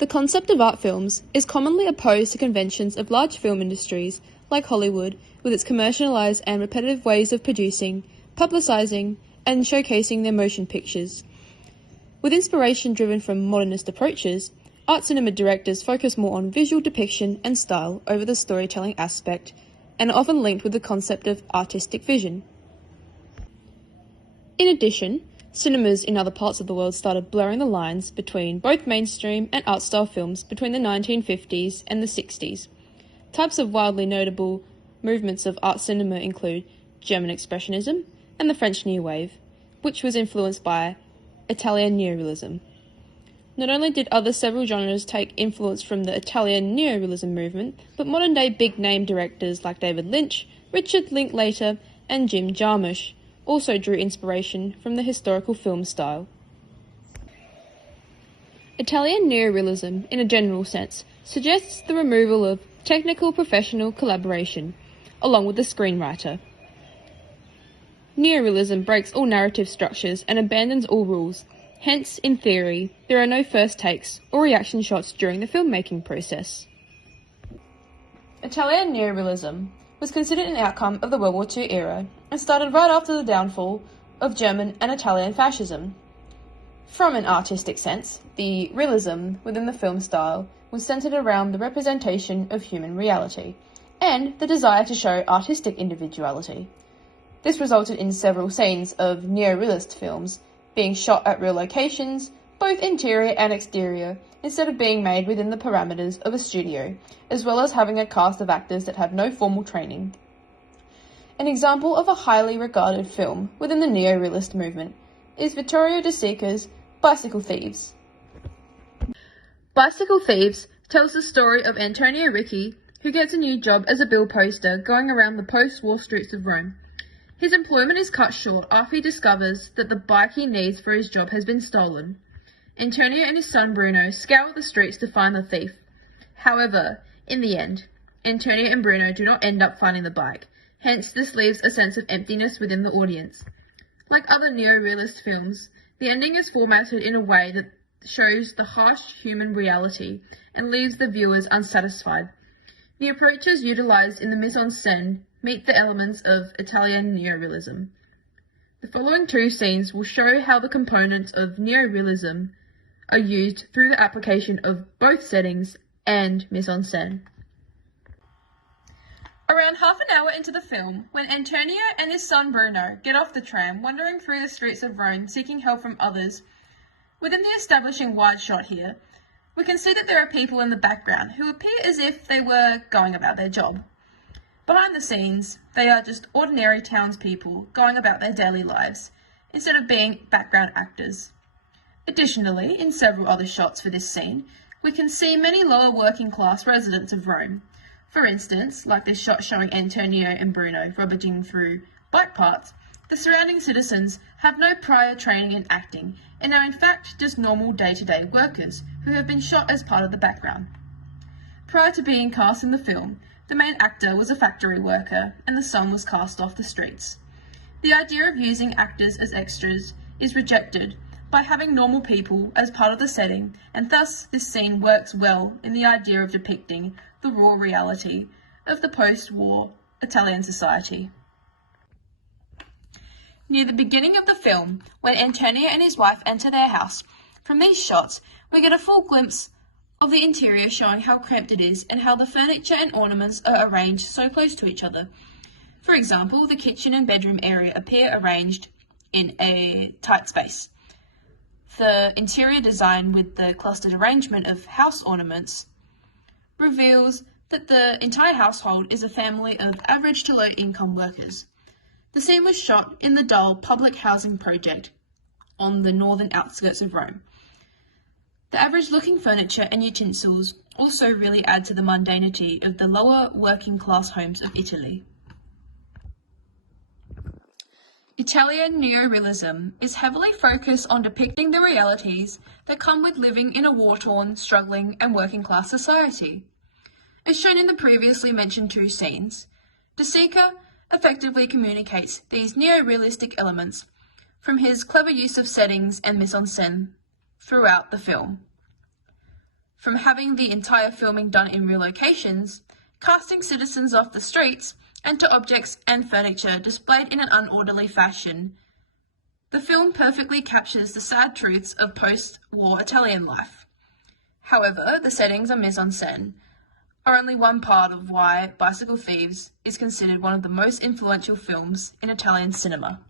The concept of art films is commonly opposed to conventions of large film industries like Hollywood, with its commercialized and repetitive ways of producing, publicizing, and showcasing their motion pictures. With inspiration driven from modernist approaches, art cinema directors focus more on visual depiction and style over the storytelling aspect, and are often linked with the concept of artistic vision. In addition, cinemas in other parts of the world started blurring the lines between both mainstream and art style films between the 1950s and the 60s. Types of wildly notable movements of art cinema include German Expressionism and the French New Wave, which was influenced by Italian Neo-Realism. Not only did other several genres take influence from the Italian Neo-Realism movement, but modern-day big-name directors like David Lynch, Richard Linklater, and Jim Jarmusch also drew inspiration from the historical film style. Italian Neo-Realism, in a general sense, suggests the removal of technical professional collaboration, along with the screenwriter. Neo-realism breaks all narrative structures and abandons all rules. Hence, in theory, there are no first takes or reaction shots during the filmmaking process. Italian Neo-Realism was considered an outcome of the World War II era and started right after the downfall of German and Italian fascism. From an artistic sense, the realism within the film style was centered around the representation of human reality and the desire to show artistic individuality. This resulted in several scenes of neo-realist films being shot at real locations, both interior and exterior, instead of being made within the parameters of a studio, as well as having a cast of actors that have no formal training. An example of a highly regarded film within the neo-realist movement is Vittorio De Sica's Bicycle Thieves. Bicycle Thieves tells the story of Antonio Ricci, who gets a new job as a bill poster going around the post-war streets of Rome. His employment is cut short after he discovers that the bike he needs for his job has been stolen. Antonio and his son Bruno scour the streets to find the thief. However, in the end, Antonio and Bruno do not end up finding the bike, hence this leaves a sense of emptiness within the audience. Like other neo-realist films, the ending is formatted in a way that shows the harsh human reality and leaves the viewers unsatisfied. The approaches utilized in the mise-en-scene meet the elements of Italian Neo-Realism. The following two scenes will show how the components of Neo-Realism are used through the application of both settings and mise-en-scene. Around half an hour into the film, when Antonio and his son Bruno get off the tram wandering through the streets of Rome seeking help from others, within the establishing wide shot here, we can see that there are people in the background who appear as if they were going about their job. Behind the scenes, they are just ordinary townspeople going about their daily lives, instead of being background actors. Additionally, in several other shots for this scene, we can see many lower working class residents of Rome. For instance, like this shot showing Antonio and Bruno rummaging through bike parts, the surrounding citizens have no prior training in acting and are in fact just normal day-to-day workers who have been shot as part of the background. Prior to being cast in the film, the main actor was a factory worker and the son was cast off the streets. The idea of using actors as extras is rejected by having normal people as part of the setting, and thus this scene works well in the idea of depicting the raw reality of the post-war Italian society. Near the beginning of the film, when Antonio and his wife enter their house, from these shots we get a full glimpse of the interior, showing how cramped it is and how the furniture and ornaments are arranged so close to each other. For example, the kitchen and bedroom area appear arranged in a tight space. The interior design with the clustered arrangement of house ornaments reveals that the entire household is a family of average to low income workers. The scene was shot in the dull public housing project on the northern outskirts of Rome. The average-looking furniture and utensils also really add to the mundanity of the lower working-class homes of Italy. Italian Neo-Realism is heavily focused on depicting the realities that come with living in a war-torn, struggling and working-class society. As shown in the previously mentioned two scenes, De Sica effectively communicates these neo-realistic elements from his clever use of settings and mise-en-scene throughout the film. from having the entire filming done in real locations, casting citizens off the streets, and to objects and furniture displayed in an unorderly fashion. The film perfectly captures the sad truths of post-war Italian life. However, the settings and mise-en-scene are only one part of why Bicycle Thieves is considered one of the most influential films in Italian cinema.